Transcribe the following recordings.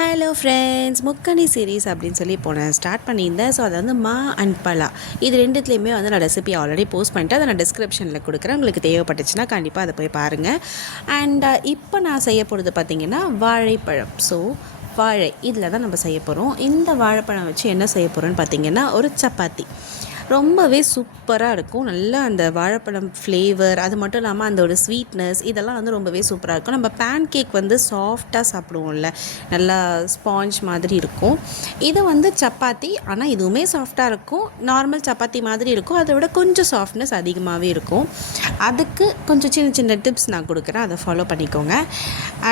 Hello friends, முக்கணி series அப்படின்னு சொல்லி போனேன் ஸ்டார்ட் பண்ணியிருந்தேன். ஸோ அது வந்து மா அண்ட் பலா இது ரெண்டுத்துலேயுமே வந்து நான் ரெசிபி ஆல்ரெடி போஸ்ட் பண்ணிட்டு அதை நான் டிஸ்கிரிப்ஷனில் கொடுக்குறேன். உங்களுக்கு தேவைப்பட்டுச்சுன்னா கண்டிப்பாக அதை போய் பாருங்கள். அண்ட் இப்போ நான் செய்ய போகிறது பார்த்திங்கன்னா வாழைப்பழம். ஸோ வாழை இதில் தான் நம்ம செய்ய போகிறோம். இந்த வாழைப்பழம் வச்சு என்ன செய்ய போகிறோன்னு பார்த்திங்கன்னா ஒரு சப்பாத்தி. ரொம்பவே சூப்பராக இருக்கும். நல்லா அந்த வாழைப்பழம் ஃப்ளேவர், அது மட்டும் இல்லாமல் அந்த ஒரு ஸ்வீட்னஸ், இதெல்லாம் வந்து ரொம்பவே சூப்பராக இருக்கும். நம்ம பேன் கேக் வந்து சாஃப்டாக சாப்பிடுவோம்ல, நல்லா ஸ்பாஞ்ச் மாதிரி இருக்கும். இது வந்து சப்பாத்தி, ஆனால் இதுவுமே சாஃப்டாக இருக்கும். நார்மல் சப்பாத்தி மாதிரி இருக்கும், அதை விட கொஞ்சம் சாஃப்ட்னஸ் அதிகமாகவே இருக்கும். அதுக்கு கொஞ்சம் சின்ன சின்ன டிப்ஸ் நான் கொடுக்குறேன், அதை ஃபாலோ பண்ணிக்கோங்க.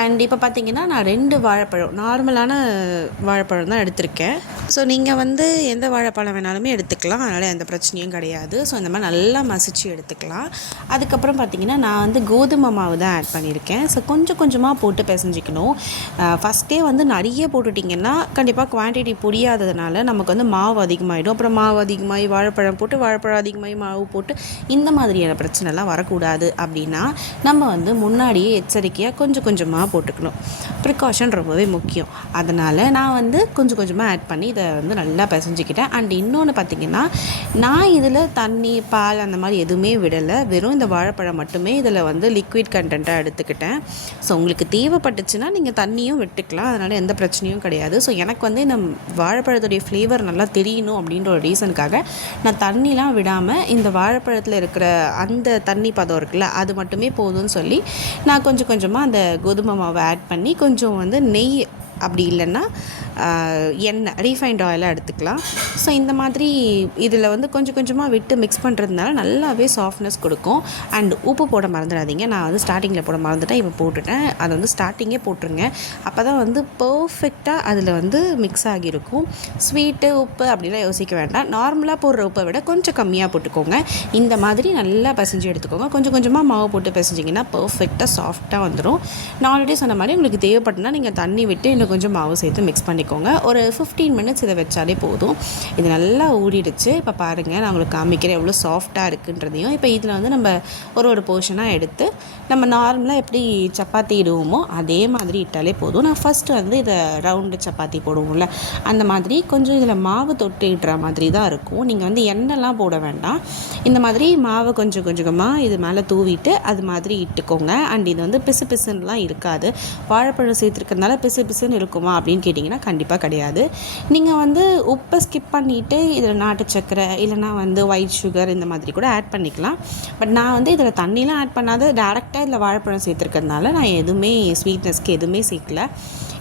அண்ட் இப்போ பார்த்திங்கன்னா நான் 2 வாழைப்பழம், நார்மலான வாழைப்பழம் தான் எடுத்திருக்கேன். ஸோ நீங்கள் வந்து எந்த வாழைப்பழம் வேணாலுமே எடுத்துக்கலாம், அதனால் எந்த பிரச்சனையும் கிடையாது. ஸோ இந்த மாதிரி நல்லா மசிச்சு எடுத்துக்கலாம். அதுக்கப்புறம் பார்த்திங்கன்னா நான் வந்து கோதுமை மாவு தான் ஆட் பண்ணியிருக்கேன். ஸோ கொஞ்சம் கொஞ்சமாக போட்டு பிசைஞ்சிக்கணும். ஃபஸ்ட்டே வந்து நிறைய போட்டுட்டிங்கன்னா கண்டிப்பாக குவான்டிட்டி புரியாததுனால நமக்கு வந்து மாவு அதிகமாகிடும். அப்புறம் மாவு அதிகமாகி வாழைப்பழம் போட்டு, வாழைப்பழம் அதிகமாகி மாவு போட்டு, இந்த மாதிரியான பிரச்சனைலாம் வரக்கூடாது அப்படின்னா நம்ம வந்து முன்னாடியே எச்சரிக்கையாக கொஞ்சம் கொஞ்சமாக போட்டுக்கணும். ப்ரிகாஷன் ரொம்பவே முக்கியம். அதனால் நான் வந்து கொஞ்சம் கொஞ்சமாக ஆட் பண்ணி இதை வந்து நல்லா பிசைஞ்சிக்கிட்டேன். அண்ட் இன்னொன்று பார்த்திங்கன்னா நான் இதில் தண்ணி, பால் அந்த மாதிரி எதுவுமே விடலை. வெறும் இந்த வாழைப்பழம் மட்டுமே இதில் வந்து லிக்விட் கண்டென்ட்டாக எடுத்துக்கிட்டேன். ஸோ உங்களுக்கு தேவைப்பட்டுச்சுன்னா நீங்கள் தண்ணியும் விட்டுக்கலாம், அதனால் எந்த பிரச்சனையும் கிடையாது. ஸோ எனக்கு வந்து இந்த வாழைப்பழத்துடைய ஃப்ளேவர் நல்லா தெரியணும் அப்படின்ற ஒரு ரீசனுக்காக நான் தண்ணிலாம் விடாமல் இந்த வாழைப்பழத்தில் இருக்கிற அந்த தண்ணி பதம் இருக்குல்ல, அது மட்டுமே போதும்னு சொல்லி நான் கொஞ்சம் கொஞ்சமாக அந்த கோதுமை மாவை ஆட் பண்ணி கொஞ்சம் வந்து நெய், அப்படி இல்லைன்னா எண்ணெய், ரீஃபைண்ட் ஆயிலாக எடுத்துக்கலாம். ஸோ இந்த மாதிரி இதில் வந்து கொஞ்சம் கொஞ்சமாக விட்டு மிக்ஸ் பண்ணுறதுனால நல்லாவே சாஃப்ட்னஸ் கொடுக்கும். அண்ட் உப்பு போட மறந்துடாதீங்க. நான் வந்து ஸ்டார்டிங்கில் போட மறந்துட்டேன், இப்போ போட்டுட்டேன். அதை வந்து ஸ்டார்டிங்கே போட்டுருங்க, அப்போ தான் வந்து பர்ஃபெக்டாக அதில் வந்து மிக்ஸ் ஆகியிருக்கும். ஸ்வீட்டு, உப்பு அப்படிலாம் யோசிக்க வேண்டாம். நார்மலாக போடுற உப்பை விட கொஞ்சம் கம்மியாக போட்டுக்கோங்க. இந்த மாதிரி நல்லா பிசைஞ்சு எடுத்துக்கோங்க. கொஞ்சம் கொஞ்சமாக மாவு போட்டு பிசைஞ்சிங்கன்னா பர்ஃபெக்டாக சாஃப்டாக வந்துடும். நான் ஆல்ரெடி சொன்ன மாதிரி உங்களுக்கு தேவைப்பட்டுனா நீங்கள் தண்ணி விட்டு இன்னும் கொஞ்சம் மாவு சேர்த்து மிக்ஸ் பண்ணிக்கோங்க. ஒரு 15 மினிட்ஸ் இதை வச்சாலே போதும். இது நல்லா ஊறிடுச்சு. இப்போ பாருங்கள், நான் உங்களுக்கு காமிக்கிறேன் எவ்வளோ சாஃப்டாக இருக்குன்றதையும். இப்போ இதில் வந்து நம்ம ஒரு போர்ஷனாக எடுத்து நம்ம நார்மலாக எப்படி சப்பாத்தி இடுவோமோ அதே மாதிரி இட்டாலே போதும். நான் ஃபஸ்ட்டு வந்து இதை ரவுண்டு சப்பாத்தி போடுவோம்ல, அந்த மாதிரி கொஞ்சம் இதில் மாவு தொட்டு இடுற மாதிரி தான் இருக்கும். நீங்கள் வந்து எண்ணெய்லாம் போட வேண்டாம். இந்த மாதிரி மாவு கொஞ்சம் கொஞ்சமாக இது மேலே தூவிட்டு அது மாதிரி இட்டுக்கோங்க. அண்ட் இது வந்து பிசு பிசுன்னெலாம் இருக்காது. வாழைப்பழம் சேர்த்துருக்கிறதுனால பிசு பிசுன்னு இருக்குமா அப்படின்னு கேட்டிங்கன்னா கண்டிப்பாக கிடையாது. நீங்கள் வந்து உப்பை ஸ்கிப் பண்ணிவிட்டு இதில் நாட்டு சக்கரை இல்லைனா வந்து ஒயிட் சுகர் இந்த மாதிரி கூட ஆட் பண்ணிக்கலாம். பட் நான் வந்து இதில் தண்ணிலாம் ஆட் பண்ணாத டேரெக்டாக இதில் வாழைப்பழம் சேர்த்துருக்கிறதுனால நான் எதுவுமே ஸ்வீட்னஸ்க்கு எதுவுமே சேர்க்கல.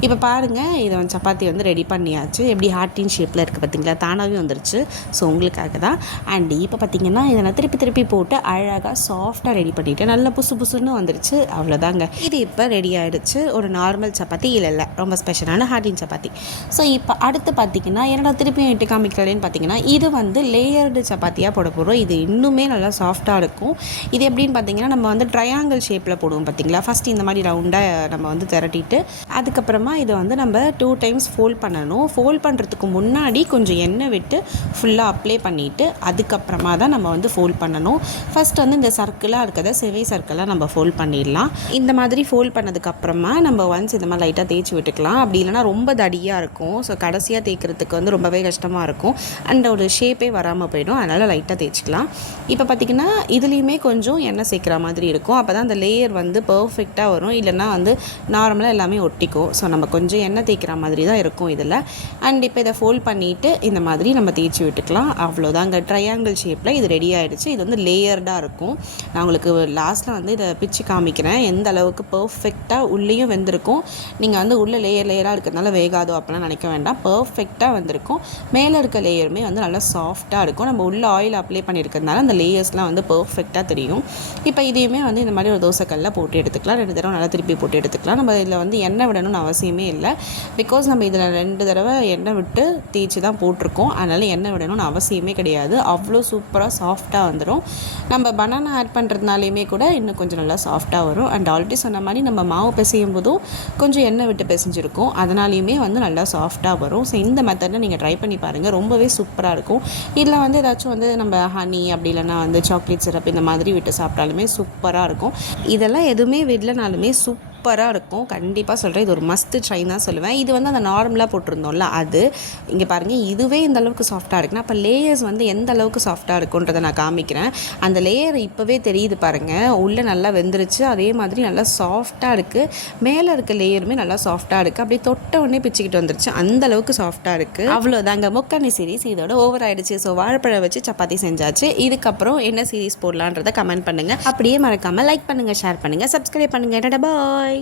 இப்போ பாருங்கள், இதை வந்து சப்பாத்தி வந்து ரெடி பண்ணியாச்சு. எப்படி ஹார்ட்டின் ஷேப்பில் இருக்குது பார்த்திங்களா, தானாகவே வந்துருச்சு. ஸோ உங்களுக்காக தான். அண்ட் இப்போ பார்த்திங்கன்னா இதை நான் திருப்பி திருப்பி போட்டு அழகாக சாஃப்டாக ரெடி பண்ணிவிட்டேன். நல்லா புசு புசுன்னு வந்துருச்சு. அவ்வளோதாங்க, இது இப்போ ரெடி ஆகிடுச்சு. ஒரு நார்மல் சப்பாத்தி இல்லை ரொம்ப ஸ்பெஷலான ஹார்ட்டின் சப்பாத்தி. ஸோ இப்போ அடுத்து பார்த்திங்கன்னா என்னடா திருப்பியும் இட்டு காமிக்கிறேன்னு பார்த்திங்கன்னா இது வந்து லேயர்டு சப்பாத்தியாக போட போகிறோம். இது இன்னுமே நல்லா சாஃப்டாக இருக்கும். இது எப்படின்னு பார்த்திங்கன்னா நம்ம வந்து ட்ரையாங்கிள் ஷேப்பில் போடுவோம் பார்த்திங்களா. ஃபஸ்ட்டு இந்த மாதிரி ரவுண்டாக நம்ம வந்து திரட்டிட்டு அதுக்கப்புறமா இதை வந்து நம்ம 2 டைம்ஸ் ஃபோல்ட் பண்ணணும். ஃபோல்ட் பண்ணுறதுக்கு முன்னாடி கொஞ்சம் எண்ணெய் விட்டு ஃபுல்லாக அப்ளை பண்ணிவிட்டு அதுக்கப்புறமா தான் நம்ம வந்து ஃபோல்ட் பண்ணணும். ஃபஸ்ட் வந்து இந்த சர்க்கிளாக இருக்கிறத செவை சர்க்கிளாக நம்ம ஃபோல்ட் பண்ணிடலாம். இந்த மாதிரி ஃபோல்ட் பண்ணதுக்கப்புறமா நம்ம ஒன்ஸ் இந்த மாதிரி லைட்டாக தேய்ச்சி விட்டுக்கலாம். அப்படி இல்லைனா ரொம்ப தடியாக இருக்கும். ஸோ கடைசியாக தேய்க்கிறதுக்கு வந்து ரொம்பவே கஷ்டமாக இருக்கும். அண்ட் ஒரு ஷேப்பே வராமல் போயிடும். அதனால் லைட்டாக தேய்ச்சிக்கலாம். இப்போ பார்த்திங்கன்னா இதுலேயுமே கொஞ்சம் எண்ணெய் சேர்க்குற மாதிரி இருக்கும். அப்போ தான் அந்த லேயர் வந்து பர்ஃபெக்டாக வரும். இல்லைனா வந்து நார்மலாக எல்லாமே ஒட்டிக்கும். ஸோ நம்ம கொஞ்சம் எண்ணெய் தேய்க்கிற மாதிரி தான் இருக்கும் இதில். அண்ட் இப்போ இதை ஃபோல்ட் பண்ணிவிட்டு இந்த மாதிரி நம்ம தேய்ச்சி விட்டுக்கலாம். அவ்வளோதாங்க, ட்ரையாங்கிள் ஷேப்பில் இது ரெடி ஆகிடுச்சு. இது வந்து லேயர்டாக இருக்கும். நான் உங்களுக்கு லாஸ்ட்டில் வந்து இதை பிச்சு காமிக்கிறேன் எந்த அளவுக்கு பர்ஃபெக்டாக உள்ளேயும் வெந்திருக்கும். நீங்கள் வந்து உள்ளே லேயராக இருக்கிறதுனால வேகாதோ அப்படிலாம் நினைக்க வேண்டாம். பர்ஃபெக்டாக வந்திருக்கும். மேலே இருக்க லேயருமே வந்து நல்லா சாஃப்டாக இருக்கும். நம்ம உள்ள ஆயில் அப்ளை பண்ணியிருக்கிறதுனால அந்த லேயர்ஸ்லாம் வந்து பர்ஃபெக்டாக தெரியும். இப்போ இதையுமே வந்து இந்த மாதிரி ஒரு தோசைக்கல்லில் போட்டு எடுத்துக்கலாம். 2 தடவை நல்லா திருப்பி போட்டு எடுத்துக்கலாம். நம்ம இதில் வந்து எண்ணெய் விடணும்னு அவசியமே இல்லை. பிகாஸ் நம்ம இதில் 2 தடவை எண்ணெய் விட்டு தேய்ச்சி தான் போட்டிருக்கோம். அதனால் எண்ணெய் விடணும்னு அவசியமே கிடையாது. அவ்வளோ சூப்பராக சாஃப்டாக வந்துடும். நம்ம பனானா ஆட் பண்ணுறதுனாலையுமே கூட இன்னும் கொஞ்சம் நல்லா சாஃப்டாக வரும். அண்ட் ஆல்ரெடி சொன்ன மாதிரி நம்ம மாவு பிசையும் போதும் கொஞ்சம் எண்ணெய் விட்டு பிசைஞ்சிருக்கும். அதனாலையுமே வந்து நல்லா சாஃப்டாக வரும். ஸோ இந்த மெத்தடில் நீங்கள் ட்ரை பண்ணி பாருங்கள், ரொம்பவே சூப்பராக இருக்கும். இதில் வந்து ஏதாச்சும் வந்து நம்ம ஹனி அப்படி இல்லைனா வந்து சாக்லேட் சிரப் இந்த மாதிரி விட்டு சாப்பிட்டாலுமே சூப்பராக இருக்கும். இதெல்லாம் எதுவுமே விடலனாலுமே சூப்பராக சூப்பராக இருக்கும். கண்டிப்பாக சொல்கிறேன், இது ஒரு மஸ்ட் ட்ரை தான் சொல்லுவேன். இது வந்து அந்த நார்மலாக போட்டிருந்தோம்ல அது. இங்கே பாருங்கள், இதுவே இந்த அளவுக்கு சாஃப்டாக இருக்குன்னா அப்போ லேயர்ஸ் வந்து எந்த அளவுக்கு சாஃப்டாக இருக்குன்றதை நான் காமிக்கிறேன். அந்த லேயர் இப்போவே தெரியுது பாருங்கள், உள்ளே நல்லா வெந்துருச்சு. அதே மாதிரி நல்லா சாஃப்டாக இருக்குது. மேலே இருக்க லேயருமே நல்லா சாஃப்டாக இருக்குது. அப்படியே தொட்ட உடனே பிச்சுக்கிட்டு வந்துருச்சு, அந்த அளவுக்கு சாஃப்டாக இருக்குது. அவ்வளோதாங்க, முக்காணி சீரிஸ் இதோட ஓவர் ஆகிடுச்சு. ஸோ வாழைப்பழம் வச்சு சப்பாத்தி செஞ்சாச்சு. இதுக்கப்புறம் என்ன சீரிஸ் போடலான்றதை கமெண்ட் பண்ணுங்கள். அப்படியே மறக்காமல் லைக் பண்ணுங்கள், ஷேர் பண்ணுங்கள், சப்ஸ்கிரைப் பண்ணுங்கள். டாடா பாய்.